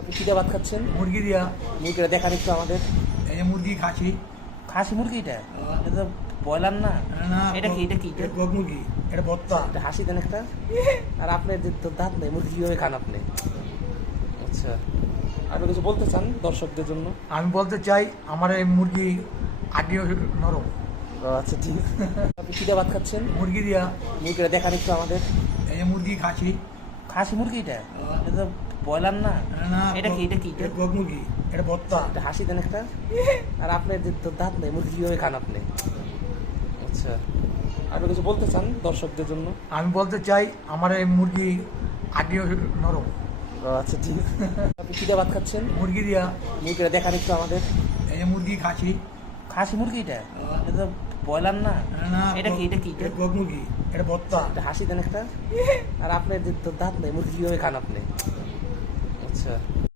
আপনি কি দিয়ে ভাত খাচ্ছেন? মুরগি দিয়া। মুরগিটা দেখান একটু আমাদের। এই যে মুরগি খাসি। খাসি মুরগি এটা? এটা তো ব্রয়লার না। না, এটা কি এটা কি এটা কক মুরগি, এটা ভর্তা। এটা হাসি দেন একটা। আর আপনার যে তো দাঁত নেই, মুরগি কিভাবে খান আপনি? আচ্ছা, আপনি কিছু বলতে চান দর্শকদের জন্য? আমি বলতে চাই আমার এই মুরগি আগে নরম। আচ্ছা ঠিক আছে। আপনি কি দিয়ে ভাত খাচ্ছেন? মুরগি দিয়া। মুরগিটা দেখান একটু আমাদের। এই যে মুরগি খাসি। খাসি মুরগি এটা? এটা তো ব্রয়লার না। না, এটা কি এটা কি এটা কক মুরগি, এটা ভর্তা। এটা হাসি দেন একটা। আর আপনার যে তো দাঁত নেই, মুরগি কিভাবে খান আপনি? আচ্ছা, আপনি কিছু বলতে চান দর্শকদের জন্য? আমি বলতে চাই আমার এই মুরগি আগে নরম। আচ্ছা ঠিক আছে। আপনি কি দিয়ে ভাত খাচ্ছেন? মুরগি দিয়া। মুরগিটা দেখান একটু আমাদের। এই যে মুরগি খাসি। খাসি মুরগি এটা? এটা তো ব্রয়লার না। না, এটা কি এটা কি এটা কক মুরগি, এটা ভর্তা। এটা হাসি দেন একটা। আর আপনার যে তো দাঁত নেই, মুরগি কিভাবে খান আপনি? আচ্ছা।